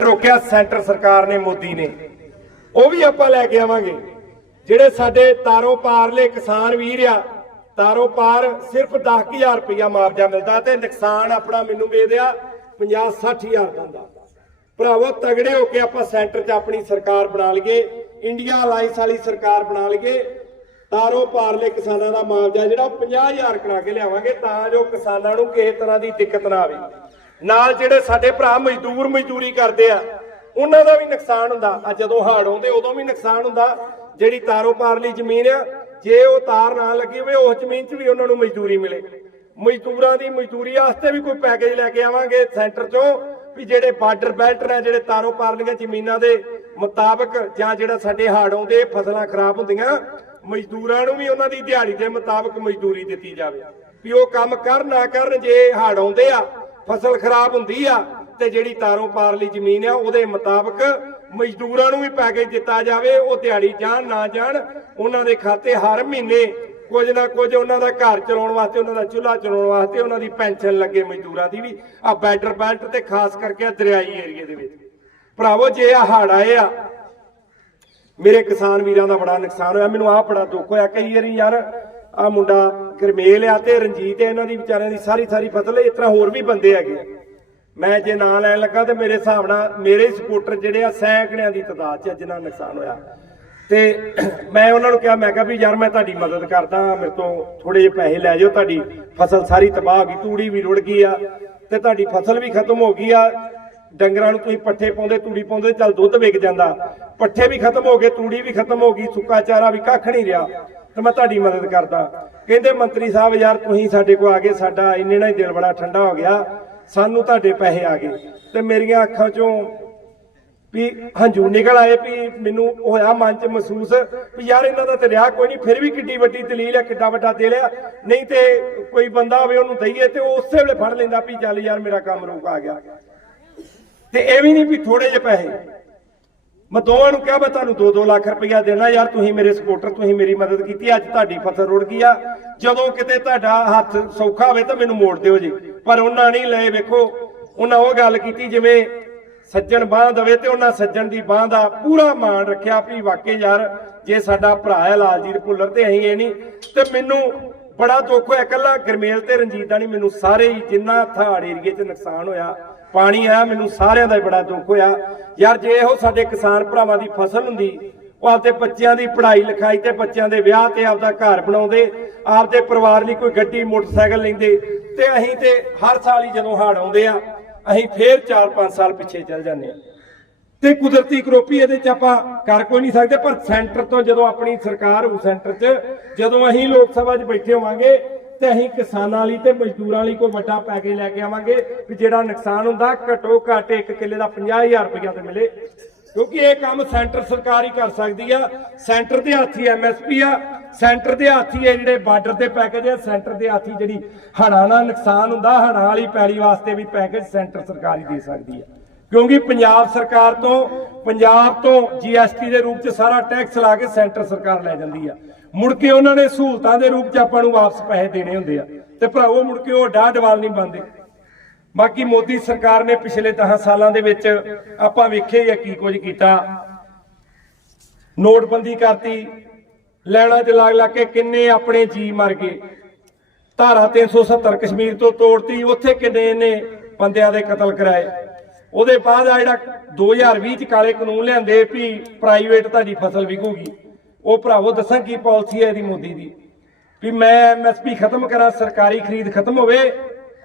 ਰੋਕਿਆ ਸੈਂਟਰ ਸਰਕਾਰ ਨੇ, ਮੋਦੀ ਨੇ। ਉਹ ਵੀ ਆਪਾਂ ਲੈ ਕੇ ਆਵਾਂਗੇ। ਜਿਹੜੇ ਸਾਡੇ ਤਾਰੋ ਪਾਰਲੇ ਕਿਸਾਨ ਵੀਰ ਆ, ਤਾਰੋ ਪਾਰ ਸਿਰਫ 10000 ਰੁਪਇਆ ਮੁਆਵਜ਼ਾ ਮਿਲਦਾ ਤੇ ਨੁਕਸਾਨ ਆਪਣਾ ਮੈਨੂੰ ਵੇਦਿਆ 50 60000 ਦਾ ਹੁੰਦਾ। ਭਰਾਵੋ, ਤਗੜੇ ਹੋ ਕੇ ਆਪਾਂ ਸੈਂਟਰ 'ਚ ਆਪਣੀ ਸਰਕਾਰ ਬਣਾ ਲਈਏ, ਇੰਡੀਆ ਅਲਾਈਅੰਸ ਵਾਲੀ ਸਰਕਾਰ ਬਣਾ ਲਈਏ, ਤਾਰੋ ਪਾਰਲੇ ਕਿਸਾਨਾਂ ਦਾ ਮੁਆਵਜ਼ਾ ਜਿਹੜਾ ਉਹ 50000 ਕਰਾ ਕੇ ਲਿਆਵਾਂਗੇ ਤਾਂ ਜੋ ਕਿਸਾਨਾਂ ਨੂੰ ਕਿਸੇ ਤਰ੍ਹਾਂ ਦੀ ਦਿੱਕਤ ਨਾ ਆਵੇ। ਨਾਲ ਜਿਹੜੇ ਸਾਡੇ ਭਰਾ ਮਜ਼ਦੂਰ ਮਜ਼ਦੂਰੀ ਕਰਦੇ ਆ, ਉਹਨਾਂ ਦਾ ਵੀ ਨੁਕਸਾਨ ਹੁੰਦਾ। ਆ ਜਦੋਂ ਹਾੜ ਆਉਂਦੇ, ਉਦੋਂ ਵੀ ਨੁਕਸਾਨ ਹੁੰਦਾ। ਜਿਹੜੀ ਤਾਰੋ ਪਾਰਲੀ ਜ਼ਮੀਨ ਆ, ਜੇ ਉਹ ਤਾਰ ਨਾ ਲੱਗੀ ਹੋਵੇ, ਉਸ ਜ਼ਮੀਨ 'ਚ ਵੀ ਉਹਨਾਂ ਨੂੰ ਮਜ਼ਦੂਰੀ ਮਿਲੇ। ਮਜ਼ਦੂਰਾਂ ਦੀ ਮਜ਼ਦੂਰੀ ਵਾਸਤੇ ਵੀ ਕੋਈ ਪੈਕੇਜ ਲੈ ਕੇ ਆਵਾਂਗੇ ਸੈਂਟਰ 'ਚੋਂ, ਵੀ ਜਿਹੜੇ ਬਾਰਡਰ ਬੈਲਟਰ ਆ ਜਿਹੜੇ ਤਾਰੋ ਪਾਰਲੀਆਂ ਜ਼ਮੀਨਾਂ ਦੇ ਮੁਤਾਬਕ ਜਾਂ ਜਿਹੜਾ ਸਾਡੇ ਹਾੜ ਆਉਂਦੇ, ਫਸਲਾਂ ਖਰਾਬ ਹੁੰਦੀਆਂ, ਮਜ਼ਦੂਰਾਂ ਨੂੰ ਵੀ ਉਹਨਾਂ ਦੀ ਦਿਹਾੜੀ ਦੇ ਮੁਤਾਬਕ ਮਜ਼ਦੂਰੀ ਦਿੱਤੀ ਜਾਵੇ। ਵੀ ਉਹ ਕੰਮ ਕਰ ਨਾ ਕਰਨ, ਜੇ ਹਾੜ ਆਉਂਦੇ ਆ ਫਸਲ ਖਰਾਬ ਹੁੰਦੀ ਆ ਤੇ ਜਿਹੜੀ ਤਾਰੋਂ ਪਾਰਲੀ ਜ਼ਮੀਨ ਆ, ਉਹਦੇ ਮੁਤਾਬਕ ਮਜ਼ਦੂਰਾਂ ਨੂੰ ਵੀ ਪੈਕੇਜ ਦਿੱਤਾ ਜਾਵੇ, ਉਹ ਦਿਹਾੜੀ ਜਾਣ ਨਾ ਜਾਣ, ਉਹਨਾਂ ਦੇ ਖਾਤੇ ਹਰ ਮਹੀਨੇ ਕੁਝ ਨਾ ਕੁਝ ਉਹਨਾਂ ਦਾ ਘਰ ਚਲਾਉਣ ਵਾਸਤੇ, ਉਹਨਾਂ ਦਾ ਚੁੱਲ੍ਹਾ ਚਲਾਉਣ ਵਾਸਤੇ, ਉਹਨਾਂ ਦੀ ਪੈਨਸ਼ਨ ਲੱਗੇ ਮਜ਼ਦੂਰਾਂ ਦੀ ਵੀ। ਆ ਬੈਟਰ ਬੈਲਟ ਤੇ ਖਾਸ ਕਰਕੇ ਆ ਦਰਿਆਈ ਏਰੀਏ ਦੇ ਵਿੱਚ। ਭਰਾਵੋ, ਜੇ ਆ ਹੜ੍ਹ ਆਏ ਆ, ਮੇਰੇ ਕਿਸਾਨ ਵੀਰਾਂ ਦਾ ਬੜਾ ਨੁਕਸਾਨ ਹੋਇਆ, ਮੈਨੂੰ ਆਹ ਬੜਾ ਦੁੱਖ ਹੋਇਆ, ਕਈ ਵਾਰੀ ਯਾਰ ਆ ਮੁੰਡਾ ਗਰਮੇਲ ਆ ਤੇ ਰਣਜੀਤ ਇਹਨਾਂ ਦੀ ਵਿਚਾਰਿਆਂ ਦੀ ਸਾਰੀ ਸਾਰੀ ਫਸਲ ਇਸ ਤਰ੍ਹਾਂ ਹੋਰ ਵੀ ਬੰਦੇ ਹੈਗੇ ਮੈਂ ਜੇ ਨਾਂ ਲੈਣ ਲੱਗਾ ਤੇ ਮੇਰੇ ਹਿਸਾਬ ਨਾਲ ਮੇਰੇ ਸਪੋਰਟਰ ਜਿਹੜੇ ਆ ਸੈਂਕੜਿਆਂ ਦੀ ਤਾਦਾਦ 'ਚ ਜਿਨ੍ਹਾਂ ਨੁਕਸਾਨ ਹੋਇਆ। ਤੇ ਮੈਂ ਉਹਨਾਂ ਨੂੰ ਕਿਹਾ, ਮੈਂ ਕਿਹਾ ਵੀ ਯਾਰ ਮੈਂ ਤੁਹਾਡੀ ਮਦਦ ਕਰਦਾ, ਮੇਰੇ ਤੋਂ ਥੋੜੇ ਜਿਹੇ ਪੈਸੇ ਲੈ ਜਾਓ ਤੁਹਾਡੀ ਫਸਲ ਸਾਰੀ ਤਬਾਹ ਹੋ ਗਈ, ਤੂੜੀ ਵੀ ਰੁੜ ਗਈ ਆ ਤੇ ਤੁਹਾਡੀ ਫਸਲ ਵੀ ਖਤਮ ਹੋ ਗਈ ਆ। ਡੰਗਰਾਂ ਨੂੰ ਤੁਸੀਂ ਪੱਠੇ ਪਾਉਂਦੇ, ਤੂੜੀ ਪਾਉਂਦੇ, ਚੱਲ ਦੁੱਧ ਵਿਕ ਜਾਂਦਾ। ਪੱਠੇ ਵੀ ਖਤਮ ਹੋ ਗਏ, ਤੂੜੀ ਵੀ ਖਤਮ ਹੋ ਗਈ, ਸੁੱਕਾ ਚਾਰਾ ਵੀ ਕੱਖ ਨਹੀਂ ਰਿਹਾ। ਤੇ ਮੈਂ ਤੁਹਾਡੀ ਮਦਦ ਕਰਦਾ। ਕਹਿੰਦੇ, ਮੰਤਰੀ ਸਾਹਿਬ, ਯਾਰ ਤੁਸੀਂ ਸਾਡੇ ਕੋਲ ਆ ਗਏ, ਸਾਡਾ ਇੰਨੇ ਨਾਲ ਹੀ ਦਿਲ ਬੜਾ ਠੰਡਾ ਹੋ ਗਿਆ। ਸਾਨੂੰ ਤੁਹਾਡੇ ਪੈਸੇ ਆ ਗਏ। ਤੇ ਮੇਰੀਆਂ ਅੱਖਾਂ ਚੋਂ ਵੀ ਹੰਝੂ ਨਿਕਲ ਆਏ ਵੀ ਮੈਨੂੰ ਹੋਇਆ ਮਨ ਚ ਮਹਿਸੂਸ ਵੀ ਯਾਰ ਇਹਨਾਂ ਦਾ ਤੇ ਰਿਹਾ ਕੋਈ ਨਹੀਂ, ਫਿਰ ਵੀ ਕਿੱਡੀ ਵੱਡੀ ਦਲੀਲ ਹੈ ਕਿੱਡਾ ਵੱਡਾ ਦਿਲ ਆ। ਨਹੀਂ ਤੇ ਕੋਈ ਬੰਦਾ ਹੋਵੇ ਉਹਨੂੰ ਦਈਏ ਤੇ ਉਹ ਉਸੇ ਵੇਲੇ ਫੜ ਲੈਂਦਾ ਵੀ ਚੱਲ ਯਾਰ ਮੇਰਾ ਕੰਮ ਰੁਕ ਆ ਗਿਆ। ਤੇ ਇਹ ਵੀ ਨਹੀਂ ਵੀ ਥੋੜੇ ਜਿਹੇ ਪੈਸੇ। ਮੈਂ ਦੋਵਾਂ ਨੂੰ ਕਿਹਾ, ਮੈਂ ਤੁਹਾਨੂੰ 2-2 ਲੱਖ ਰੁਪਇਆ ਦੇਣਾ ਯਾਰ, ਤੁਸੀਂ ਮੇਰੇ ਸਪੋਰਟਰ ਤੁਸੀਂ ਮੇਰੀ ਮਦਦ ਕੀਤੀ, ਅੱਜ ਤੁਹਾਡੀ ਫਸਲ ਰੁੜ ਗਈ ਆ। ਜਦੋਂ ਕਿਤੇ ਤੁਹਾਡਾ ਹੱਥ ਸੌਖਾ ਹੋਵੇ ਤਾਂ ਮੈਨੂੰ ਮੋੜ ਦਿਓ ਜੀ। ਪਰ ਉਹਨਾਂ ਨਹੀਂ ਲਏ, ਵੇਖੋ, ਉਹਨਾਂ ਉਹ ਗੱਲ ਕੀਤੀ ਜਿਵੇਂ ਸੱਜਣ ਬਾਹ ਦਵੇ ਤੇ ਉਹਨਾਂ ਸੱਜਣ ਦੀ ਬਾਹ ਦਾ ਪੂਰਾ ਮਾਣ ਰੱਖਿਆ ਵੀ ਵਾਕਈ ਯਾਰ, ਜੇ ਸਾਡਾ ਭਰਾ ਹੈ ਲਾਲਜੀਤ ਭੁੱਲਰ ਤੇ ਅਸੀਂ ਇਹ ਨਹੀਂ। ਤੇ ਮੈਨੂੰ ਬੜਾ ਦੁੱਖ ਹੋਇਆ, ਇਕੱਲਾ ਗਰਮੇਲ ਤੇ ਰਣਜੀਤ ਦਾ ਨਹੀਂ, ਮੈਨੂੰ ਸਾਰੇ ਹੀ ਜਿੰਨਾ ਥਾੜ ਏਰੀਏ 'ਚ ਨੁਕਸਾਨ ਹੋਇਆ ਪਾਣੀ ਆਇਆ, ਮੈਨੂੰ ਸਾਰਿਆਂ ਦਾ ਹੀ ਬੜਾ ਦੁੱਖ ਹੋਇਆ। ਯਾਰ, ਜੇ ਇਹੋ ਸਾਡੇ ਕਿਸਾਨ ਭਰਾਵਾਂ ਦੀ ਫਸਲ ਹੁੰਦੀ, ਉਹ ਆਪਦੇ ਬੱਚਿਆਂ ਦੀ ਪੜ੍ਹਾਈ ਲਿਖਾਈ ਤੇ ਬੱਚਿਆਂ ਦੇ ਵਿਆਹ ਤੇ ਆਪਦਾ ਘਰ ਬਣਾਉਂਦੇ, ਆਪਦੇ ਪਰਿਵਾਰ ਲਈ ਕੋਈ ਗੱਡੀ, ਮੋਟਰਸਾਈਕਲ ਲੈਂਦੇ, ਤੇ ਅਸੀਂ ਤੇ ਹਰ ਸਾਲ ਹੀ ਜਦੋਂ ਹਾੜ ਆਉਂਦੇ ਆ, ਅਸੀਂ ਫੇਰ 4-5 ਸਾਲ ਪਿੱਛੇ ਚੱਲ ਜਾਂਦੇ ਆ। ਤੇ ਕੁਦਰਤੀ ਕਰੋਪੀ ਇਹਦੇ ਚ ਆਪਾਂ ਕਰ ਕੋਈ ਨਹੀਂ ਸਕਦੇ, ਪਰ ਸੈਂਟਰ ਤੋਂ ਜਦੋਂ ਆਪਣੀ ਸਰਕਾਰ ਹੋਊ ਸੈਂਟਰ 'ਚ, ਜਦੋਂ ਅਸੀਂ ਲੋਕ ਸਭਾ 'ਚ ਬੈਠੇ ਹੋਵਾਂਗੇ ਤੇ ਅਸੀਂ ਕਿਸਾਨਾਂ ਲਈ ਤੇ ਮਜ਼ਦੂਰਾਂ ਲਈ ਕੋਈ ਵੱਡਾ ਪੈਕੇਜ ਲੈ ਕੇ ਆਵਾਂਗੇ ਵੀ ਜਿਹੜਾ ਨੁਕਸਾਨ ਹੁੰਦਾ ਘਟੋ ਘੱਟ ਇੱਕ ਕਿੱਲੇ ਦਾ 50000 ਰੁਪਇਆ ਤੇ ਮਿਲੇ। ਕਿਉਂਕਿ ਇਹ ਕੰਮ ਸੈਂਟਰ ਸਰਕਾਰ ਹੀ ਕਰ ਸਕਦੀ ਆ। ਸੈਂਟਰ ਦੇ ਹੱਥੀ ਐਮਐਸਪੀ ਆ, ਸੈਂਟਰ ਦੇ ਹੱਥੀ ਇਹ ਜਿਹੜੇ ਬਾਰਡਰ ਦੇ ਪੈਕੇਜ ਆ, ਸੈਂਟਰ ਦੇ ਹੱਥੀ ਜਿਹੜੀ ਹੜ੍ਹਾਂ ਨਾਲ ਨੁਕਸਾਨ ਹੁੰਦਾ, ਹੜ੍ਹਾਂ ਵਾਲੀ ਪੈਲੀ ਵਾਸਤੇ ਵੀ ਪੈਕੇਜ ਸੈਂਟਰ ਸਰਕਾਰ ਹੀ ਦੇ ਸਕਦੀ ਆ। ਕਿਉਂਕਿ ਪੰਜਾਬ ਸਰਕਾਰ ਤੋਂ, ਪੰਜਾਬ ਤੋਂ ਜੀਐਸਟੀ ਦੇ ਰੂਪ ਚ ਸਾਰਾ ਟੈਕਸ ਲਾ ਕੇ ਸੈਂਟਰ ਸਰਕਾਰ ਲੈ ਜਾਂਦੀ ਆ। ਮੁੜ ਕੇ ਉਹਨਾਂ ਨੇ ਸਹੂਲਤਾਂ ਦੇ ਰੂਪ ਚ ਆਪਾਂ ਨੂੰ ਵਾਪਸ ਪੈਸੇ ਦੇਣੇ ਹੁੰਦੇ ਆ। ਤੇ ਭਰਾਵੋ ਮੁੜ ਕੇ ਉਹ ਡਾਹ ਡਵਾਲ ਨਹੀਂ ਬੰਦੇ ਬਾਕੀ ਮੋਦੀ ਸਰਕਾਰ ਨੇ ਪਿਛਲੇ 10 ਸਾਲਾਂ ਦੇ ਵਿੱਚ ਆਪਾਂ ਵੇਖੇ ਹੀ ਆ ਕੀ ਕੁਝ ਕੀਤਾ। ਨੋਟਬੰਦੀ ਕਰਤੀ, ਲੈਣਾ ਚ ਲਾਗ ਲੱਗ ਕੇ ਕਿੰਨੇ ਆਪਣੇ ਜੀ ਮਰ ਗਏ। ਧਾਰਾ 370 ਕਸ਼ਮੀਰ ਤੋਂ ਤੋੜਤੀ, ਉੱਥੇ ਕਿੰਨੇ ਨੇ ਬੰਦਿਆਂ ਦੇ ਕਤਲ ਕਰਾਏ। ਉਹਦੇ ਬਾਅਦ ਆ ਜਿਹੜਾ 2020 ਚ ਕਾਲੇ ਕਾਨੂੰਨ ਲਿਆਂਦੇ ਵੀ ਪ੍ਰਾਈਵੇਟ ਤੁਹਾਡੀ ਫਸਲ ਵਿਕੂਗੀ। ਉਹ ਭਰਾਵੋ ਦੱਸਾਂ ਕੀ ਪਾਲਿਸੀ ਹੈ ਇਹਦੀ ਮੋਦੀ ਦੀ? ਵੀ ਮੈਂ ਐਮਐਸਪੀ ਖਤਮ ਕਰਾਂ, ਸਰਕਾਰੀ ਖਰੀਦ ਖਤਮ ਹੋਵੇ,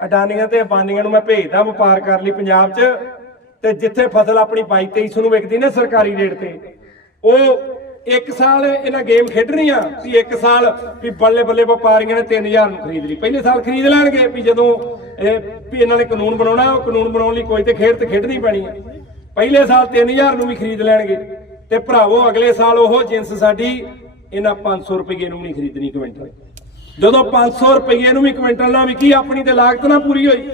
ਅਡਾਨੀਆਂ ਤੇ ਅਬਾਨੀਆਂ ਨੂੰ ਮੈਂ ਭੇਜਦਾ ਵਪਾਰ ਕਰ ਲਈ ਪੰਜਾਬ 'ਚ, ਤੇ ਜਿੱਥੇ ਫਸਲ ਆਪਣੀ 22 2300 ਨੂੰ ਵਿਕਦੀ ਨੇ ਸਰਕਾਰੀ ਰੇਟ ਤੇ। ਉਹ ਇੱਕ ਸਾਲ ਇਹਨਾਂ ਗੇਮ ਖੇਡਣੀ ਆ ਵੀ ਇੱਕ ਸਾਲ ਵੀ ਬੱਲੇ ਬੱਲੇ ਵਪਾਰੀਆਂ ਨੇ 3000 ਨੂੰ ਖਰੀਦ ਲਈ। ਪਹਿਲੇ ਸਾਲ ਖਰੀਦ ਲੈਣਗੇ, ਵੀ ਜਦੋਂ ਇਹ ਵੀ ਇਹਨਾਂ ਨੇ ਕਾਨੂੰਨ ਬਣਾਉਣਾ, ਉਹ ਕਾਨੂੰਨ ਬਣਾਉਣ ਲਈ ਕੋਈ ਤੇ ਖੇਡ ਤੇ ਖੇਡਣੀ ਪੈਣੀ ਆ ਪਹਿਲੇ ਸਾਲ 3000 ਨੂੰ ਵੀ ਖਰੀਦ ਲੈਣਗੇ। ਤੇ ਭਰਾਵੋ, ਅਗਲੇ ਸਾਲ ਉਹ ਜਿੰਸ ਸਾਡੀ ਇਹਨਾਂ 500 ਰੁਪਏ ਨੂੰ ਨਹੀਂ ਖਰੀਦਣੀ ਕੁਇੰਟਲ। ਜਦੋਂ 500 ਰੁਪਏ ਨੂੰ ਵੀ ਕੁਇੰਟਲ ਨਾ ਵਿਕੀ, ਆਪਣੀ ਤੇ ਲਾਗਤ ਨਾ ਪੂਰੀ ਹੋਈ।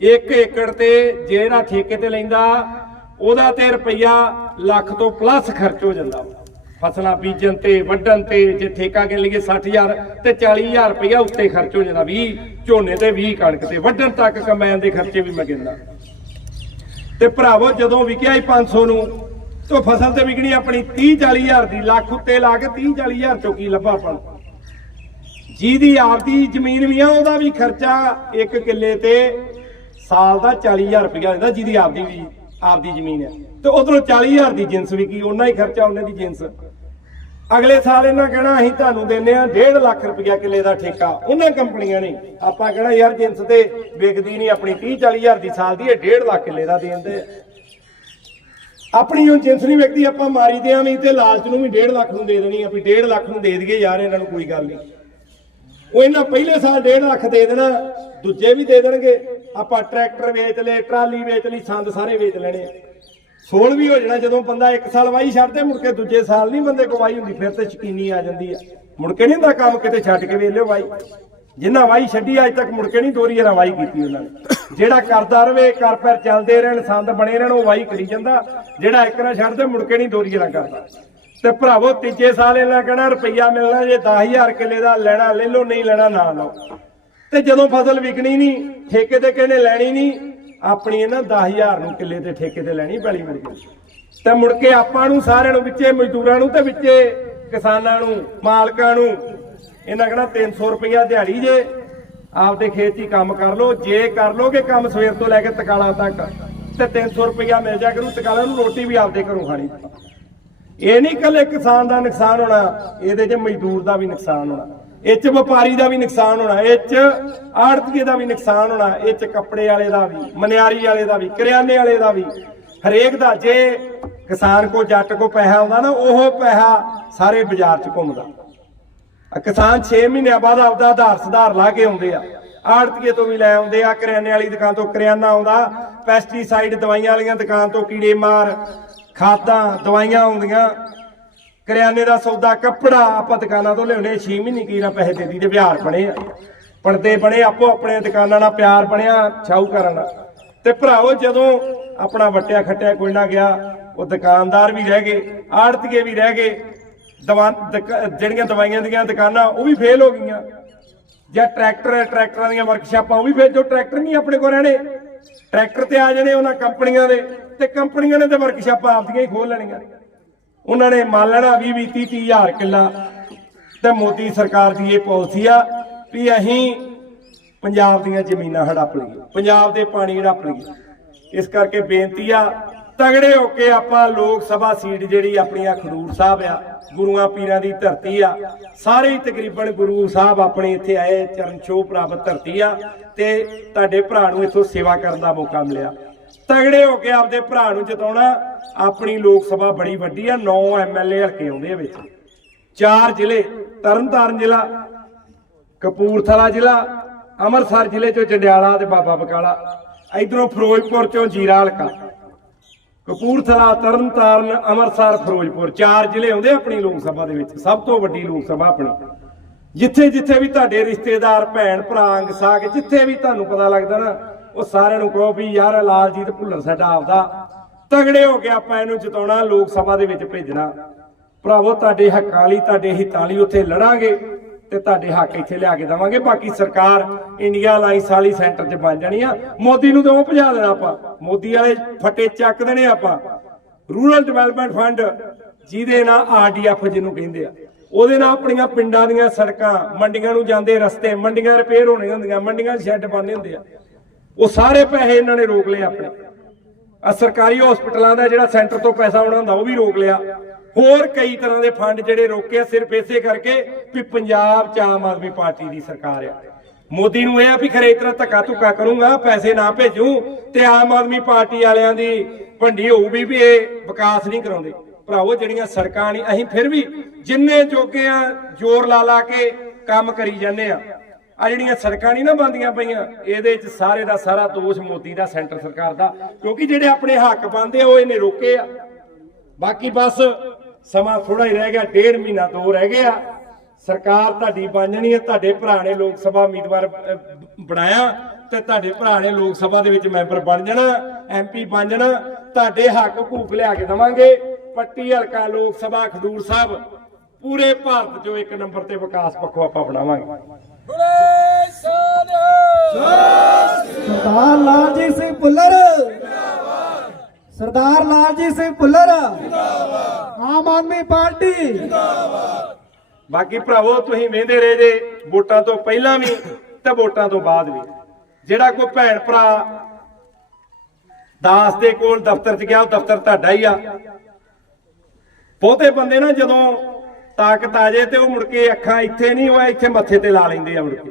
ਇੱਕ ਏਕੜ ਤੇ ਜਿਹੜਾ ਠੇਕੇ ਤੇ ਲੈਂਦਾ, ਉਹਦਾ ਤੇ ਰੁਪਈਆ ਲੱਖ ਤੋਂ ਪਲੱਸ ਖਰਚ ਹੋ ਜਾਂਦਾ। ਫਸਲਾਂ ਬੀਜਣ ਤੇ, ਵੱਢਣ ਤੇ, ਜੇ ਠੇਕਾ ਕੇ ਲਈਏ 60000 ਤੇ 40000 ਰੁਪਈਆ ਉੱਤੇ ਖਰਚ ਹੋ ਜਾਂਦਾ। 20 ਝੋਨੇ ਤੇ 20 ਕਣਕ ਤੇ, ਵੱਢਣ ਤੱਕ ਕਮੈਨ ਦੇ ਖਰਚੇ ਵੀ ਮੈਂ ਗਿਣਦਾ। ਤੇ ਭਰਾਵੋ, ਜਦੋਂ ਵਿਕਿਆ ਹੀ 500 ਨੂੰ ਤੇ ਫਸਲ ਤੇ ਵਿਕਣੀ ਆਪਣੀ 30 40 ਹਜ਼ਾਰ ਦੀ, ਲੱਖ ਉੱਤੇ ਲਾ ਕੇ 30 40 ਹਜ਼ਾਰ ਚੋਂ ਕੀ ਲੱਭਾ ਆਪਾਂ ਜਿਹਦੀ ਆਪਦੀ ਜ਼ਮੀਨ ਵੀ ਆ, ਉਹਦਾ ਵੀ ਖਰਚਾ ਇੱਕ ਕਿੱਲੇ ਤੇ ਸਾਲ ਦਾ 40000 ਰੁਪਇਆ ਦਿੰਦਾ, ਜਿਹਦੀ ਆਪਦੀ ਵੀ, ਆਪਦੀ ਜ਼ਮੀਨ ਹੈ ਤੇ ਉਧਰੋਂ 40000 ਦੀ ਜਿੰਸ ਵਿਕੀ ਉਹਨਾਂ ਹੀ ਖਰਚਾ ਉਹਨਾਂ ਦੀ ਜਿੰਸ ਅਗਲੇ ਸਾਲ ਇਹਨਾਂ ਕਹਿਣਾ, ਅਸੀਂ ਤੁਹਾਨੂੰ ਦਿੰਨੇ ਆ 1.5 ਲੱਖ ਰੁਪਇਆ ਕਿੱਲੇ ਦਾ ਠੇਕਾ। ਉਹਨਾਂ ਕੰਪਨੀਆਂ ਨੇ, ਆਪਾਂ ਕਹਿਣਾ, ਯਾਰ ਜਿੰਸ ਤੇ ਵਿਕਦੀ ਨਹੀਂ, ਆਪਣੀ 30 40000 ਦੀ ਸਾਲ ਦੀ ਇਹ 1.5 ਲੱਖ ਕਿੱਲੇ ਦਾ ਦੇਂਦੇ ਆ। ਆਪਣੀ ਉਹ ਜਿੰਸ ਨਹੀਂ ਆਪਾਂ ਮਾਰੀ ਦਿਆਂਗੇ ਤੇ ਲਾਲਚ ਨੂੰ ਵੀ 1.5 ਲੱਖ ਨੂੰ ਦੇ ਦੇਣੀ ਆ ਵੀ 1.5 ਲੱਖ ਨੂੰ ਦੇ ਦਈਏ ਯਾਰ ਇਹਨਾਂ ਨੂੰ ਕੋਈ ਗੱਲ ਨਹੀਂ। ਉਹ ਇਹਨਾਂ ਪਹਿਲੇ ਸਾਲ 1.5 ਲੱਖ ਦੇ ਦੇਣਾ, ਦੂਜੇ ਵੀ ਦੇ ਦੇਣਗੇ। ਆਪਾਂ ਟਰੈਕਟਰ ਵੇਚ ਲਏ, ਟਰਾਲੀ ਵੇਚ ਲਈ, ਸੰਦ ਸਾਰੇ ਵੇਚ ਲੈਣੇ ਆ। ਸੋਲ ਵੀ ਹੋ ਜਾਣਾ, ਜਦੋਂ ਬੰਦਾ ਇੱਕ ਸਾਲ ਵਾਹੀ ਛੱਡਦੇ ਮੁੜ ਕੇ ਦੂਜੇ ਸਾਲ ਨਹੀਂ ਬੰਦੇ ਕੋ ਵਾਹੀ ਹੁੰਦੀ, ਫਿਰ ਤੇ ਸ਼ਕੀਨੀ ਆ ਜਾਂਦੀ ਆ। ਮੁੜ ਕੇ ਨਹੀਂ ਹੁੰਦਾ ਕੰਮ ਕਿਤੇ ਛੱਡ ਕੇ ਵੇਖ ਲਿਓ ਵਾਹੀ। ਜਿੰਨਾ ਵਾਹੀ ਛੱਡੀ, ਅੱਜ ਤੱਕ ਮੁੜ ਕੇ ਨਹੀਂ ਦੋਰੀ ਵਾਰ ਵਾਹੀ ਕੀਤੀ ਉਹਨਾਂ ਨੇ। ਜਿਹੜਾ ਕਰਦਾ ਰਵੇ ਕਰ ਪੈਰ ਚੱਲਦੇ ਰਹਿਣ, ਸੰਦ ਬਣੇ ਰਹਿਣ, ਉਹ ਵਾਹੀ ਕਰੀ ਜਾਂਦਾ। ਜਿਹੜਾ ਇੱਕ ਨਾ ਛੱਡਦੇ, ਮੁੜ ਕੇ ਨਹੀਂ ਦੋਰੀ ਵਾਰ ਕਰਦਾ। ਤੇ ਭਰਾਵੋ, ਤੀਜੇ ਸਾਲ ਇਹਨਾਂ ਕਹਿਣਾ, ਰੁਪਈਆ ਮਿਲਣਾ ਜੇ 10000 ਕਿੱਲੇ ਦਾ ਲੈਣਾ, ਲੈ ਲਓ, ਨਹੀਂ ਲੈਣਾ, ਨਾ ਲਓ। ਤੇ ਜਦੋਂ ਫਸਲ ਵਿਕਣੀ ਨਹੀਂ, ਠੇਕੇ ਤੇ ਕਿਹਨੇ ਲੈਣੀ ਨਹੀਂ, ਆਪਣੀ ਇਹਨਾਂ 10000 ਨੂੰ ਕਿੱਲੇ ਤੇ ਠੇਕੇ ਤੇ ਲੈਣੀ ਪੈਲੀ ਮਿਲ ਤੇ ਮੁੜ ਕੇ ਆਪਾਂ ਨੂੰ ਸਾਰਿਆਂ ਨੂੰ, ਵਿੱਚੇ ਮਜ਼ਦੂਰਾਂ ਨੂੰ ਤੇ ਵਿੱਚੇ ਕਿਸਾਨਾਂ ਨੂੰ, ਮਾਲਕਾਂ ਨੂੰ ਇਹਨਾਂ ਕਹਿਣਾ 300 ਰੁਪਈਆ ਦਿਹਾੜੀ ਜੇ ਆਪਦੇ ਖੇਤ 'ਚ ਹੀ ਕੰਮ ਕਰ ਲਓ, ਜੇ ਕਰ ਲੋਗੇ ਕੰਮ ਸਵੇਰ ਤੋਂ ਲੈ ਕੇ ਤਕਾਲਾ ਤੱਕ, ਤੇ 300 ਰੁਪਇਆ ਮਿਲ ਜਾ ਕਰੂ, ਤਕਾਲਾ ਨੂੰ ਰੋਟੀ ਵੀ ਆਪਦੇ ਘਰੋਂ ਖਾਣੀ। ਇਹ ਨਹੀਂ ਕੱਲੇ ਕਿਸਾਨ ਦਾ ਨੁਕਸਾਨ ਹੋਣਾ, ਇਹਦੇ 'ਚ ਮਜ਼ਦੂਰ ਦਾ ਵੀ ਨੁਕਸਾਨ ਹੋਣਾ, ਇਹ 'ਚ ਵਪਾਰੀ ਦਾ ਵੀ ਨੁਕਸਾਨ ਹੋਣਾ, ਇਹ 'ਚ ਆੜਤੀਏ ਦਾ ਵੀ ਨੁਕਸਾਨ ਹੋਣਾ, ਇਹ 'ਚ ਕੱਪੜੇ ਵਾਲੇ ਦਾ ਵੀ, ਮਨਿਆਰੀ ਵਾਲੇ ਦਾ ਵੀ, ਕਰਿਆਨੇ ਵਾਲੇ ਦਾ ਵੀ, ਹਰੇਕ ਦਾ ਜੇ ਕਿਸਾਨ ਕੋ ਜੱਟ ਕੋ ਪੈਸਾ ਆਉਂਦਾ ਨਾ, ਉਹ ਪੈਸਾ ਸਾਰੇ ਬਾਜ਼ਾਰ 'ਚ ਘੁੰਮਦਾ। ਕਿਸਾਨ 6 ਮਹੀਨਿਆਂ ਬਾਅਦ ਆਪਦਾ ਆਧਾਰ ਸੁਧਾਰ ਲਾ ਕੇ ਆਉਂਦੇ ਆ। ਆੜਤੀਏ ਤੋਂ ਵੀ ਲੈ ਆਉਂਦੇ ਆ, ਕਰਿਆਨੇ ਵਾਲੀ ਦੁਕਾਨ ਤੋਂ ਕਰਿਆਨਾ ਆਉਂਦਾ ਪੈਸਟੀਸਾਈਡ ਦਵਾਈਆਂ ਵਾਲੀਆਂ ਦੁਕਾਨ ਤੋਂ ਕੀੜੇ ਮਾਰ, ਖਾਦਾਂ, ਦਵਾਈਆਂ ਆਉਂਦੀਆਂ। ਕਰਿਆਨੇ ਦਾ ਸੌਦਾ ਕੱਪੜਾ ਆਪਾਂ ਦੁਕਾਨਾਂ ਤੋਂ ਲਿਆਉਣੇ 6 ਮਹੀਨੇ ਕੀ ਨਾ ਪੈਸੇ ਦੇ ਦੀ ਤੇ ਵਿਹਾਰ ਬਣੇ ਆ। ਪਰਦੇ ਬਣੇ, ਆਪੋ ਆਪਣੇ ਦੁਕਾਨਾਂ ਨਾਲ ਪਿਆਰ ਬਣਿਆ ਸ਼ਾਹੂਕਾਰਾਂ ਨਾਲ। ਤੇ ਭਰਾਓ ਜਦੋਂ ਆਪਣਾ ਵਟਿਆ ਖੱਟਿਆ ਕੋਈ ਨਾ ਗਿਆ, ਉਹ ਦੁਕਾਨਦਾਰ ਵੀ ਰਹਿ ਗਏ, ਆੜਤੀਏ ਵੀ ਰਹਿ ਗਏ ਜਿਹੜੀਆਂ ਦਵਾਈਆਂ ਦੀਆਂ ਦੁਕਾਨਾਂ, ਉਹ ਵੀ ਫੇਲ ਹੋ ਗਈਆਂ। ਜਾਂ ਟਰੈਕਟਰ ਹੈ ਟਰੈਕਟਰਾਂ ਦੀਆਂ ਵਰਕਸ਼ਾਪਾਂ ਉਹ ਵੀ ਫੇਲ ਜੋ ਟਰੈਕਟਰ ਨਹੀਂ ਆਪਣੇ ਕੋਲ ਰਹਿਣੇ, ਟਰੈਕਟਰ ਤੇ ਆ ਜਾਣੇ ਉਹਨਾਂ ਕੰਪਨੀਆਂ ਦੇ, ਤੇ ਕੰਪਨੀਆਂ ਨੇ ਤੇ ਵਰਕਸ਼ਾਪਾਂ ਆਪਦੀਆਂ ਹੀ ਖੋਲ ਲੈਣੀਆਂ। ਉਹਨਾਂ ਨੇ ਮੰਨ ਲੈਣਾ 20 20 30 30 ਹਜ਼ਾਰ ਕਿੱਲਾ। ਤੇ ਮੋਦੀ ਸਰਕਾਰ ਦੀ ਇਹ ਪਾਲਿਸੀ ਆ ਵੀ ਅਸੀਂ ਪੰਜਾਬ ਦੀਆਂ ਜ਼ਮੀਨਾਂ ਹੜਪ ਲਈਏ ਪੰਜਾਬ ਦੇ ਪਾਣੀ ਹੜਪ ਲਈਏ ਇਸ ਕਰਕੇ ਬੇਨਤੀ ਆ ਤਗੜੇ ਹੋ ਕੇ ਆਪਾਂ ਲੋਕ ਸਭਾ ਸੀਟ ਜਿਹੜੀ ਆਪਣੀਆਂ ਖਡੂਰ ਸਾਹਿਬ ਆ, ਗੁਰੂਆਂ ਪੀਰਾਂ ਦੀ ਧਰਤੀ ਆ, ਸਾਰੇ ਹੀ ਤਕਰੀਬਨ ਗੁਰੂ ਸਾਹਿਬ ਆਪਣੇ ਇੱਥੇ ਆਏ, ਚਰਨ ਛੋਹ ਪ੍ਰਾਪਤ ਧਰਤੀ ਆ ਤੇ ਤੁਹਾਡੇ ਭਰਾ ਨੂੰ ਇੱਥੋਂ ਸੇਵਾ ਕਰਨ ਦਾ ਮੌਕਾ ਮਿਲਿਆ। ਤਗੜੇ ਹੋ ਕੇ ਆਪਦੇ ਭਰਾ ਨੂੰ ਜਿਤਾਉਣਾ ਆਪਣੀ ਲੋਕ ਸਭਾ ਬੜੀ ਵੱਡੀ ਆ 9 ਐਮਐਲਏ ਹਲਕੇ ਆਉਂਦੇ ਆ ਵਿੱਚ। ਚਾਰ ਜ਼ਿਲ੍ਹੇ, ਤਰਨਤਾਰਨ ਜ਼ਿਲ੍ਹਾ, ਕਪੂਰਥਲਾ ਜ਼ਿਲ੍ਹਾ, ਅੰਮ੍ਰਿਤਸਰ ਜ਼ਿਲ੍ਹੇ ਚੋਂ ਜੰਡਿਆਲਾ ਤੇ ਬਾਬਾ ਬਕਾਲਾ, ਇਧਰੋਂ ਫਿਰੋਜ਼ਪੁਰ ਚੋਂ ਜੀਰਾ ਹਲਕਾ। ਕਪੂਰਥਲਾ, ਤਰਨਤਾਰਨ, ਅੰਮ੍ਰਿਤਸਰ, ਫਿਰੋਜ਼ਪੁਰ, ਚਾਰ ਜ਼ਿਲ੍ਹੇ ਆਉਂਦੇ ਆਪਣੀ ਲੋਕ ਸਭਾ ਦੇ ਵਿੱਚ, ਸਭ ਤੋਂ ਵੱਡੀ ਲੋਕ ਸਭਾ ਆਪਣੀ। ਜਿੱਥੇ ਜਿੱਥੇ ਵੀ ਤੁਹਾਡੇ ਰਿਸ਼ਤੇਦਾਰ, ਭੈਣ, ਭਰਾ ਅੰਗ ਸਾਗ ਜਿੱਥੇ ਵੀ ਤੁਹਾਨੂੰ ਪਤਾ ਲੱਗਦਾ ਨਾ, ਉਹ ਸਾਰਿਆਂ ਨੂੰ ਕਹੋ ਵੀ ਯਾਰ ਲਾਲਜੀਤ ਭੁੱਲਰ ਸਾਡਾ ਆਪਦਾ ਤਗੜੇ ਹੋ ਕੇ ਆਪਾਂ ਇਹਨੂੰ ਜਿਤਾਉਣਾ, ਲੋਕ ਸਭਾ ਦੇ ਵਿੱਚ ਭੇਜਣਾ। ਭਰਾਵੋ, ਤੁਹਾਡੇ ਹੱਕਾਂ ਲਈ ਤੁਹਾਡੇ ਹਿੱਤਾਂ ਲਈ ਉੱਥੇ ਲੜਾਂਗੇ। ਤੇ ਤੁਹਾਡੇ ਹੱਕ ਇੱਥੇ ਲਿਆ ਕੇ ਦੇਵਾਂਗੇ। ਬਾਕੀ ਸਰਕਾਰ ਇੰਡੀਆ ਅਲਾਈਅੰਸ ਵਾਲੀ ਸੈਂਟਰ 'ਚ ਬਣ ਜਾਣੀ ਆ। ਮੋਦੀ ਨੂੰ ਤਾਂ ਉਹ ਭਜਾ ਦੇਣਾ ਆਪਾਂ। ਮੋਦੀ ਵਾਲੇ ਫੱਟੇ ਚੱਕ ਦੇਣੇ ਆਪਾਂ। ਰੂਰਲ ਡਿਵੈਲਪਮੈਂਟ ਫੰਡ, ਜਿਹਦੇ ਨਾਲ ਆਰਡੀਐਫ ਜਿਹਨੂੰ ਕਹਿੰਦੇ ਆ। ਉਹਦੇ ਨਾਲ ਆਪਣੀਆਂ ਪਿੰਡਾਂ ਦੀਆਂ ਸੜਕਾਂ, ਮੰਡੀਆਂ ਨੂੰ ਜਾਂਦੇ ਰਸਤੇ, ਮੰਡੀਆਂ ਰਿਪੇਅਰ ਹੋਣੀਆਂ ਹੁੰਦੀਆਂ, ਮੰਡੀਆਂ ਸ਼ੈੱਡ ਬਣਨੇ ਹੁੰਦੇ ਆ। ਉਹ ਸਾਰੇ ਪੈਸੇ ਇਹਨਾਂ ਨੇ ਰੋਕ ਲਏ ਆਪਣੇ। ਆ ਸਰਕਾਰੀ ਹਸਪਤਾਲਾਂ ਦਾ ਜਿਹੜਾ ਸੈਂਟਰ ਤੋਂ ਪੈਸਾ ਆਉਣਾ ਹੁੰਦਾ, ਉਹ ਵੀ ਰੋਕ ਲਿਆ। ਹੋਰ ਕਈ ਤਰ੍ਹਾਂ ਦੇ ਫੰਡ ਜਿਹੜੇ ਰੋਕੇ ਆ, ਸਿਰਫ ਇਸੇ ਕਰਕੇ ਵੀ ਪੰਜਾਬ 'ਚ ਆਮ ਆਦਮੀ ਪਾਰਟੀ ਦੀ ਸਰਕਾਰ ਆ। ਮੋਦੀ ਨੂੰ ਇਹ ਆ ਵੀ ਖਰੇ ਇਤਨਾ ਧੱਕਾ ਧੁੱਕਾ ਕਰੂੰਗਾ, ਪੈਸੇ ਨਾ ਭੇਜੂ ਤੇ ਆਮ ਆਦਮੀ ਪਾਰਟੀ ਵਾਲਿਆਂ ਦੀ ਭੰਡੀ ਹੋਊਗੀ ਵੀ ਇਹ ਵਿਕਾਸ ਨਹੀਂ ਕਰਾਉਂਦੇ। ਭਰਾਵੋ, ਜਿਹੜੀਆਂ ਸੜਕਾਂ ਨਹੀਂ ਅਸੀਂ ਫਿਰ ਵੀ ਜਿੰਨੇ ਜੋਗੇ ਆ, ਜ਼ੋਰ ਲਾ ਲਾ ਕੇ ਕੰਮ ਕਰੀ ਜਾਂਦੇ ਆ। ਆ ਜਿਹੜੀਆਂ ਸੜਕਾਂ ਨਹੀਂ ਨਾ ਬੰਦੀਆਂ ਪਈਆਂ, ਇਹਦੇ ਚ ਸਾਰੇ ਦਾ ਸਾਰਾ ਦੋਸ਼ ਮੋਦੀ ਦਾ, ਸੈਂਟਰ ਸਰਕਾਰ ਦਾ। ਕਿਉਂਕਿ ਜਿਹੜੇ ਆਪਣੇ ਹੱਕ ਬੰਦੇ ਆ, ਉਹ ਇਹਨੇ ਰੋਕੇ ਆ। ਬਾਕੀ ਬਸ ਸਮਾਂ ਥੋੜਾ ਹੀ ਰਹਿ ਗਿਆ ਡੇਢ ਮਹੀਨਾ ਦੋ ਰਹਿ ਗਏ ਆ ਸਰਕਾਰ ਤੁਹਾਡੀ ਬਣ ਜਾਣੀ ਹੈ ਤੁਹਾਡੇ ਭਰਾ ਨੇ ਲੋਕ ਸਭਾ ਉਮੀਦਵਾਰ ਬਣਾਇਆ ਤੇ ਤੁਹਾਡੇ ਭਰਾ ਨੇ ਲੋਕ ਸਭਾ ਦੇ ਵਿੱਚ ਮੈਂਬਰ ਬਣ ਜਾਣਾ ਐਮਪੀ ਬਣ ਜਾਣਾ। ਤੁਹਾਡੇ ਹੱਕ ਹਕੂਕ ਲਿਆ ਕੇ ਦਵਾਂਗੇ। ਪੱਟੀ ਹਲਕਾ ਲੋਕ ਸਭਾ ਖਡੂਰ ਸਾਹਿਬ ਪੂਰੇ ਭਾਰਤ 'ਚੋਂ ਇੱਕ ਨੰਬਰ ਤੇ ਵਿਕਾਸ ਪੱਖੋਂ ਆਪਾਂ ਬਣਾਵਾਂਗੇ। ਸਰਦਾਰ ਲਾਲਜੀਤ ਸਿੰਘ ਭੁੱਲਰ। ਸਰਦਾਰ ਲਾਲਜੀਤ ਸਿੰਘ ਭੁੱਲਰ। ਆਮ ਆਦਮੀ ਪਾਰਟੀ। ਬਾਕੀ ਭਰਾਵੋ, ਤੁਸੀਂ ਵੇਂਦੇ ਰਹੇ ਜੇ, ਵੋਟਾਂ ਤੋਂ ਪਹਿਲਾਂ ਵੀ ਤੇ ਵੋਟਾਂ ਤੋਂ ਬਾਅਦ ਵੀ। ਜਿਹੜਾ ਕੋਈ ਭੈਣ ਭਰਾ ਦਾਸ ਦੇ ਕੋਲ ਦਫ਼ਤਰ 'ਚ ਗਿਆ, ਉਹ ਦਫ਼ਤਰ ਤੁਹਾਡਾ ਹੀ ਆ। ਬਹੁਤੇ ਬੰਦੇ ਨਾ ਜਦੋਂ ਤਾਕਤ ਆ ਜੇ ਤੇ ਉਹ ਮੁੜ ਕੇ ਅੱਖਾਂ ਇੱਥੇ ਨਹੀਂ ਹੋਇਆ ਇੱਥੇ ਮੱਥੇ ਤੇ ਲਾ ਲੈਂਦੇ ਆ ਮੁੜ ਕੇ।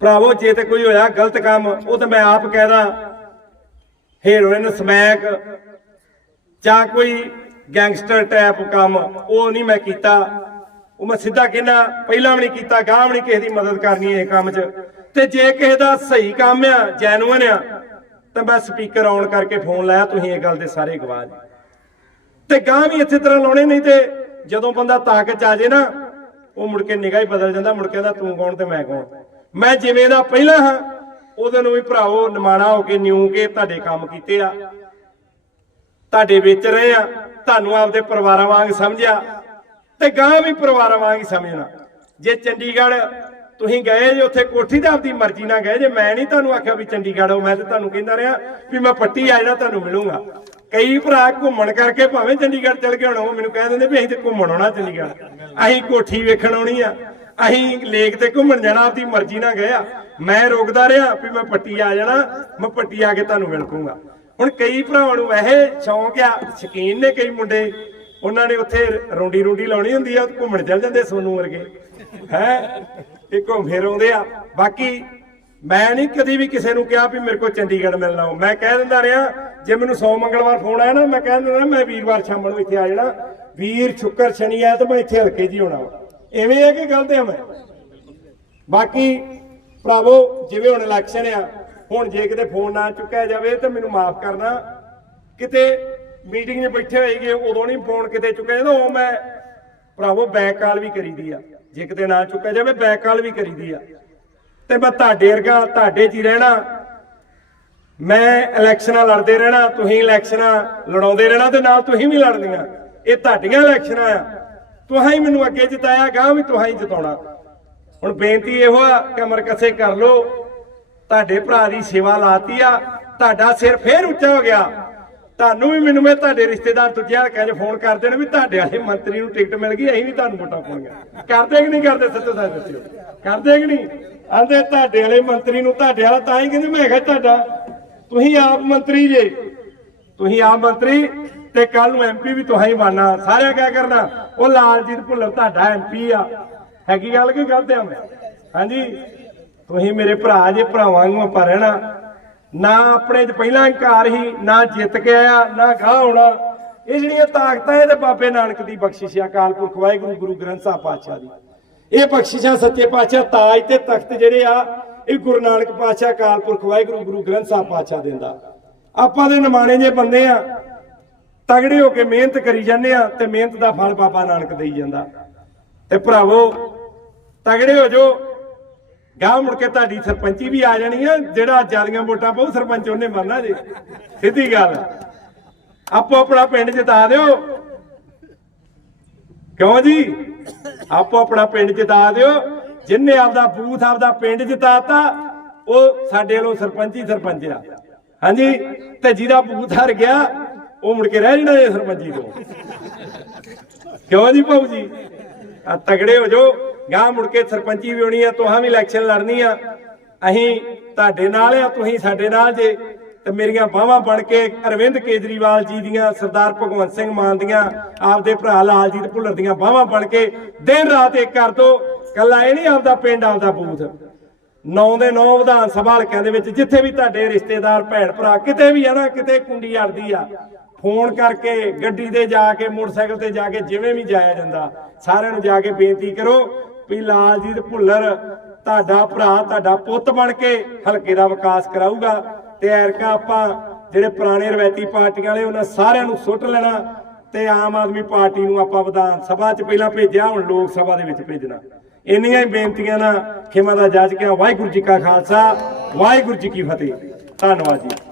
ਭਰਾਵੋ, ਜੇ ਤੇ ਕੋਈ ਹੋਇਆ ਗਲਤ ਕੰਮ, ਉਹ ਤਾਂ ਮੈਂ ਆਪ ਕਹਿਦਾ ਹੀਰੋਇਨ ਸਮੈਕ ਜਾਂ ਕੋਈ ਗੈਂਗਸਟਰ ਟਾਈਪ ਕੰਮ, ਉਹ ਨਹੀਂ ਮੈਂ ਕੀਤਾ। ਉਹ ਮੈਂ ਸਿੱਧਾ ਕਹਿੰਦਾ, ਪਹਿਲਾਂ ਵੀ ਨਹੀਂ ਕੀਤਾ ਗਾਂ ਵੀ ਨਹੀਂ ਕਿਸੇ ਦੀ ਮਦਦ ਕਰਨੀ ਇਹ ਕੰਮ 'ਚ। ਤੇ ਜੇ ਕਿਸੇ ਦਾ ਸਹੀ ਕੰਮ ਆ ਜੈਨੂਇਨ ਆ, ਤਾਂ ਮੈਂ ਸਪੀਕਰ ਆਨ ਕਰਕੇ ਫੋਨ ਲਾਇਆ, ਤੁਸੀਂ ਇਹ ਗੱਲ ਦੇ ਸਾਰੇ ਗਵਾਹ ਜੀ। ਤੇ ਗਾਂ ਵੀ ਇੱਥੇ ਤਰ੍ਹਾਂ ਲਾਉਣੇ, ਨਹੀਂ ਤੇ ਜਦੋਂ ਬੰਦਾ ਤਾਕਤ ਚ ਆ ਜੇ ਨਾ, ਉਹ ਮੁੜ ਕੇ ਨਿਗਾਹ ਹੀ ਬਦਲ ਜਾਂਦਾ, ਮੁੜ ਕੇ ਕਹਿੰਦਾ, ਤੂੰ ਕੌਣ ਤੇ ਮੈਂ ਕੌਣ? ਮੈਂ ਜਿਵੇਂ ਦਾ ਪਹਿਲਾਂ ਹਾਂ ਉਹਦੇ ਨੂੰ ਵੀ ਭਰਾਵੋ, ਨਿਮਾਣਾ ਹੋ ਕੇ ਨਿਉ ਕੇ ਤੁਹਾਡੇ ਕੰਮ ਕੀਤੇ ਆ। ਤੁਹਾਡੇ ਵਿੱਚ ਰਹੇ ਆ, ਤੁਹਾਨੂੰ ਆਪਦੇ ਪਰਿਵਾਰਾਂ ਵਾਂਗ ਸਮਝਿਆ ਤੇ ਗਾਂ ਵੀ ਪਰਿਵਾਰਾਂ ਵਾਂਗ ਹੀ ਸਮਝਣਾ। ਜੇ ਚੰਡੀਗੜ੍ਹ ਤੁਸੀਂ ਗਏ ਜੇ ਉੱਥੇ, ਕੋਠੀ ਤੇ ਆਪਦੀ ਮਰਜ਼ੀ ਨਾਲ ਗਏ ਜੇ, ਮੈਂ ਨਹੀਂ ਤੁਹਾਨੂੰ ਆਖਿਆ ਵੀ ਚੰਡੀਗੜ੍ਹ ਆਓ, ਮੈਂ ਤੇ ਤੁਹਾਨੂੰ ਕਹਿੰਦਾ ਰਿਹਾ ਵੀ ਮੈਂ ਪੱਟੀ ਆ ਜਾਣਾ ਤੁਹਾਨੂੰ ਮਿਲੂੰਗਾ। ਕਈ ਭਰਾ ਘੁੰਮਣ ਕਰਕੇ ਭਾਵੇਂ ਚੰਡੀਗੜ੍ਹ ਚਲ ਗਏ ਆਉਣਾ ਮੈਨੂੰ ਕਹਿ ਦਿੰਦੇ ਵੀ ਅਸੀਂ ਤੇ ਘੁੰਮਣ ਆਉਣਾ ਚੰਡੀਗੜ੍ਹ। ਅਸੀਂ ਕੋਠੀ ਵੇਖਣ ਆਉਣੀ ਆ, ਅਸੀਂ ਲੇਕ ਤੇ ਘੁੰਮਣ ਜਾਣਾ, ਆਪਦੀ ਮਰਜ਼ੀ ਨਾਲ ਗਏ ਆ। ਮੈਂ ਰੋਕਦਾ ਰਿਹਾ ਵੀ ਮੈਂ ਪੱਟੀ ਆ ਜਾਣਾ ਮੈਂ ਪੱਟੀ ਆ ਕੇ ਤੁਹਾਨੂੰ ਮਿਲ ਕੂੰਗਾ ਹੁਣ ਕਈ ਭਰਾਵਾਂ ਨੂੰ ਇਹ ਸ਼ੌਂਕ ਆ ਸ਼ਕੀਨ ਨੇ ਕਈ ਮੁੰਡੇ ਉਹਨਾਂ ਨੇ ਉੱਥੇ ਰੌਂਡੀ ਰੌਂਡੀ ਲਾਉਣੀ ਹੁੰਦੀ ਆ ਘੁੰਮਣ ਚੱਲ ਜਾਂਦੇ ਸੋਨੂ ਵਰਗੇ। ਹੈ? ਇਹ ਘੁੰਮ ਫਿਰ ਆਉਂਦੇ ਆ। ਬਾਕੀ ਮੈਂ ਨਹੀਂ ਕਦੀ ਵੀ ਕਿਸੇ ਨੂੰ ਕਿਹਾ ਵੀ ਮੇਰੇ ਕੋਲ ਚੰਡੀਗੜ੍ਹ ਮਿਲਣਾ ਹੋ ਮੈਂ ਕਹਿ ਦਿੰਦਾ ਰਿਹਾ ਜੇ ਮੈਨੂੰ 100 ਮੰਗਲਵਾਰ ਫੋਨ ਆਇਆ ਨਾ ਮੈਂ ਕਹਿ ਦਿੰਦਾ ਰਿਹਾ, ਮੈਂ ਵੀਰਵਾਰ ਸ਼ਾਮ ਨੂੰ ਇੱਥੇ ਆ ਜਾਣਾ। ਵੀਰ ਸ਼ੁੱਕਰ ਸ਼ਨੀ ਆ ਤਾਂ ਮੈਂ ਇੱਥੇ ਹਲਕੇ ਜੀ ਹੋਣਾ ਵਾ। ਐਵੇਂ ਹੈ ਕਿ ਗਲਤ ਆ ਮੈਂ? ਬਾਕੀ ਭਰਾਵੋ, ਜਿਵੇਂ ਹੁਣ ਇਲੈਕਸ਼ਨ ਆ, ਹੁਣ ਜੇ ਕਿਤੇ ਫੋਨ ਨਾ ਚੁੱਕਿਆ ਜਾਵੇ ਤਾਂ ਮੈਨੂੰ ਮਾਫ ਕਰਨਾ। ਕਿਤੇ ਮੀਟਿੰਗ 'ਚ ਬੈਠੇ ਹੋਏਗੇ, ਉਦੋਂ ਨਹੀਂ ਫੋਨ ਕਿਤੇ ਚੁੱਕਿਆ ਜਾਂਦਾ ਉਹ ਮੈਂ, ਭਰਾਵੋ ਬੈਕ ਕਾਲ ਵੀ ਕਰੀਦੀ ਆ। ਜੇ ਕਿਤੇ ਨਾ ਚੁੱਕਿਆ ਜਾਵੇ ਬੈਕ ਕਾਲ ਵੀ ਕਰੀਦੀ ਆ। ਤੇ ਮੈਂ ਤੁਹਾਡੇ ਵਰਗਾ, ਤੁਹਾਡੇ 'ਚ ਹੀ ਰਹਿਣਾ। ਮੈਂ ਇਲੈਕਸ਼ਨਾਂ ਲੜਦੇ ਰਹਿਣਾ, ਤੁਸੀਂ ਇਲੈਕਸ਼ਨਾਂ ਲੜਾਉਂਦੇ ਰਹਿਣਾ ਤੇ ਨਾਲ ਤੁਸੀਂ ਵੀ ਲੜਨੀਆਂ। ਇਹ ਤੁਹਾਡੀਆਂ ਇਲੈਕਸ਼ਨਾਂ ਆ। ਤੁਸੀਂ ਮੈਨੂੰ ਅੱਗੇ ਜਿਤਾਇਆ ਗਾਂ ਵੀ ਤੁਸੀਂ ਹੀ ਜਿਤਾਉਣਾ। ਹੁਣ ਬੇਨਤੀ ਇਹੋ ਆ, ਕਮਰ ਕਸੇ ਕਰ ਲੋ ਤੁਹਾਡੇ ਭਰਾ ਦੀ ਸੇਵਾ ਲਾਤੀ ਆ, ਤੁਹਾਡਾ ਸਿਰ ਫੇਰ ਉੱਚਾ ਹੋ ਗਿਆ। ਤੁਹਾਨੂੰ ਵੀ ਮੈਨੂੰ, ਮੈਂ ਤੁਹਾਡੇ ਰਿਸ਼ਤੇਦਾਰ ਦੂਜੇ ਹਲਕਿਆਂ 'ਚ ਫੋਨ ਕਰਦੇ ਨੇ ਵੀ ਤੁਹਾਡੇ ਵਾਲੇ ਮੰਤਰੀ ਨੂੰ ਟਿਕਟ ਮਿਲ ਗਈ, ਅਸੀਂ ਵੀ ਤੁਹਾਨੂੰ ਵੋਟਾਂ ਪਾਉਣੀਆਂ। ਕਰਦੇ ਕਿ ਨਹੀਂ ਕਰਦੇ ਸੱਚੋ ਸੱਚ ਦੱਸਿਓ? ਕਰਦੇ ਕਿ ਨਹੀਂ? ਆਂਦੇ ਤੁਹਾਡੇ ਵਾਲੇ ਮੰਤਰੀ ਨੂੰ, ਤੁਹਾਡੇ ਵਾਲਾ ਤਾਂ ਹੀ ਕਹਿੰਦੇ, ਮੈਂ ਕਿਹਾ ਤੁਹਾਡਾ। ਤੁਸੀਂ ਆਪ ਮੰਤਰੀ ਜੇ। ਤੁਸੀਂ ਆਪ ਮੰਤਰੀ, ਤੇ ਕੱਲ ਨੂੰ ਐਮਪੀ ਵੀ ਤੁਸੀਂ ਬਣਨਾ। ਸਾਰਿਆਂ ਕਿਆ ਕਰਨਾ, ਉਹ ਲਾਲਜੀਤ ਭੁੱਲਰ ਤੁਹਾਡਾ ਐਮਪੀ ਆ। ਹੈਗੀ ਗੱਲ, ਕੀ ਗਲਤ ਆ ਮੈਂ ਹਾਂਜੀ? ਤੁਸੀਂ ਮੇਰੇ ਭਰਾ ਜੇ ਭਰਾਵਾਂ ਨੂੰ ਆਪਾਂ ਰਹਿਣਾ, ਨਾ ਆਪਣੇ ਚ ਪਹਿਲਾਂ ਹੰਕਾਰ ਹੀ ਨਾ ਜਿੱਤ ਕੇ ਆਇਆ, ਨਾ ਗਾਹ ਹੋਣਾ। ਇਹ ਜਿਹੜੀਆਂ ਤਾਕਤਾਂ ਇਹ ਤੇ ਬਾਬੇ ਨਾਨਕ ਦੀ ਬਖਸ਼ਿਸ਼ ਆ, ਅਕਾਲ ਪੁਰਖ ਵਾਹਿਗੁਰੂ, ਗੁਰੂ ਗ੍ਰੰਥ ਸਾਹਿਬ ਪਾਤਸ਼ਾਹ ਦੀ। ਇਹ ਬਖਸ਼ਿਸ਼ਾਂ ਸੱਚੇ ਪਾਤਸ਼ਾਹ, ਤਾਜ ਤੇ ਤਖਤ ਜਿਹੜੇ ਆ, ਇਹ ਗੁਰੂ ਨਾਨਕ ਪਾਤਸ਼ਾਹ, ਅਕਾਲ ਪੁਰਖ ਵਾਹਿਗੁਰੂ, ਗੁਰੂ ਗ੍ਰੰਥ ਸਾਹਿਬ ਪਾਤਸ਼ਾਹ ਦਿੰਦਾ। ਆਪਾਂ ਦੇ ਨਿਮਾਣੇ ਜੇ ਬੰਦੇ ਆ, ਤਗੜੇ ਹੋ ਕੇ ਮਿਹਨਤ ਕਰੀ ਜਾਂਦੇ ਆ ਤੇ ਮਿਹਨਤ ਦਾ ਫਲ ਬਾਬਾ ਨਾਨਕ ਦੇਈ ਜਾਂਦਾ। ਤੇ ਭਰਾਵੋ, ਤਗੜੇ ਹੋ ਜੋ ਗਾਹ ਮੁੜ ਕੇ ਤੁਹਾਡੀ ਸਰਪੰਚੀ ਵੀ ਆ ਜਾਣੀ ਆ, ਜਿਹੜਾ ਜਿਆਦੀਆਂ ਵੋਟਾਂ ਪਾਉ ਸਰਪੰਚ ਉਹਨੇ ਬਣਨਾ ਜੇ। ਸਿੱਧੀ ਗੱਲ ਆਪੋ ਆਪਣਾ ਪਿੰਡ ਜਿਤਾ ਦਿਓ। ਕਿਉਂ ਜੀ? ਆਪੋ ਆਪਣਾ ਪਿੰਡ ਜਿਤਾ ਦਿਓ। ਜਿੰਨੇ ਆਪਦਾ ਬੂਥ, ਆਪਦਾ ਪਿੰਡ ਜਿਤਾਤਾ, ਉਹ ਸਾਡੇ ਵੱਲੋਂ ਸਰਪੰਚੀ, ਸਰਪੰਚ ਆ। ਹਾਂਜੀ? ਤੇ ਜਿਹਦਾ ਬੂਥ ਹਰ ਗਿਆ, ਉਹ ਮੁੜ ਕੇ ਰਹਿ ਜਾਣਾ ਇਹ ਸਰਪੰਚੀ ਤੋਂ। ਕਿਉਂ ਜੀ ਭਾਊ ਜੀ? ਤਗੜੇ ਹੋ ਜਾਓ। ਗਾਂ ਮੁੜ ਕੇ ਸਰਪੰਚੀ ਵੀ ਹੋਣੀ ਆ, ਤੁਹਾਂ ਵੀ ਇਲੈਕਸ਼ਨ ਲੜਨੀ ਆ। ਅਸੀਂ ਤੁਹਾਡੇ ਨਾਲ ਆ, ਤੁਸੀਂ ਸਾਡੇ ਨਾਲ ਜੇ। ਤੇ ਮੇਰੀਆਂ ਬਾਹਾਂ ਬਣ ਕੇ ਅਰਵਿੰਦ ਕੇਜਰੀਵਾਲ ਜੀ ਦੀਆਂ, ਸਰਦਾਰ ਭਗਵੰਤ ਸਿੰਘ ਮਾਨ ਦੀਆਂ, ਆਪਦੇ ਭਰਾ ਲਾਲਜੀਤ ਭੁੱਲਰ ਦੀਆਂ ਬਾਹਾਂ ਬਣ ਕੇ ਦਿਨ ਰਾਤ ਇੱਕ ਕਰ ਦੋ। ਕੱਲਾ ਇਹ ਨਹੀਂ ਆਪਦਾ ਪਿੰਡ, ਆਪਦਾ ਬੂਥ। ਨੌ ਦੇ ਨੌ ਵਿਧਾਨ ਸਭਾ ਹਲਕਿਆਂ ਦੇ ਵਿੱਚ ਜਿੱਥੇ ਵੀ ਤੁਹਾਡੇ ਰਿਸ਼ਤੇਦਾਰ ਭੈਣ ਭਰਾ ਕਿਤੇ ਵੀ ਆ ਨਾ, ਕਿਤੇ ਕੁੰਡੀ ਅੜਦੀ ਆ ਫੋਨ ਕਰਕੇ ਗੱਡੀ ਤੇ ਜਾ ਕੇ, ਮੋਟਰਸਾਈਕਲ ਤੇ ਜਾ ਕੇ ਜਿਵੇਂ ਵੀ ਜਾਇਆ ਜਾਂਦਾ, ਸਾਰਿਆਂ ਨੂੰ ਜਾ ਕੇ ਬੇਨਤੀ ਕਰੋ ਵੀ ਲਾਲਜੀਤ ਭੁੱਲਰ ਤੁਹਾਡਾ ਭਰਾ, ਤੁਹਾਡਾ ਪੁੱਤ ਬਣ ਕੇ ਹਲਕੇ ਦਾ ਵਿਕਾਸ ਕਰਾਊਗਾ ਤੇ ਐਰਕਾ ਆਪਾਂ ਜਿਹੜੇ ਪੁਰਾਣੇ ਰਵਾਇਤੀ ਪਾਰਟੀਆਂ ਵਾਲੇ, ਉਹਨਾਂ ਸਾਰਿਆਂ ਨੂੰ ਸੁੱਟ ਲੈਣਾ ਤੇ ਆਮ ਆਦਮੀ ਪਾਰਟੀ ਨੂੰ ਆਪਾਂ ਵਿਧਾਨ ਸਭਾ 'ਚ ਪਹਿਲਾਂ ਭੇਜਿਆ, ਹੁਣ ਲੋਕ ਸਭਾ ਦੇ ਵਿੱਚ ਭੇਜਣਾ। ਇੰਨੀਆਂ ਹੀ ਬੇਨਤੀਆਂ ਨਾਲ ਖਿਮਾ ਦਾ ਜੱਜ ਕੇ ਵਾਹਿਗੁਰੂ ਜੀ ਕਾ ਖਾਲਸਾ, ਵਾਹਿਗੁਰੂ ਜੀ ਕੀ ਫਤਿਹ। ਧੰਨਵਾਦ ਜੀ।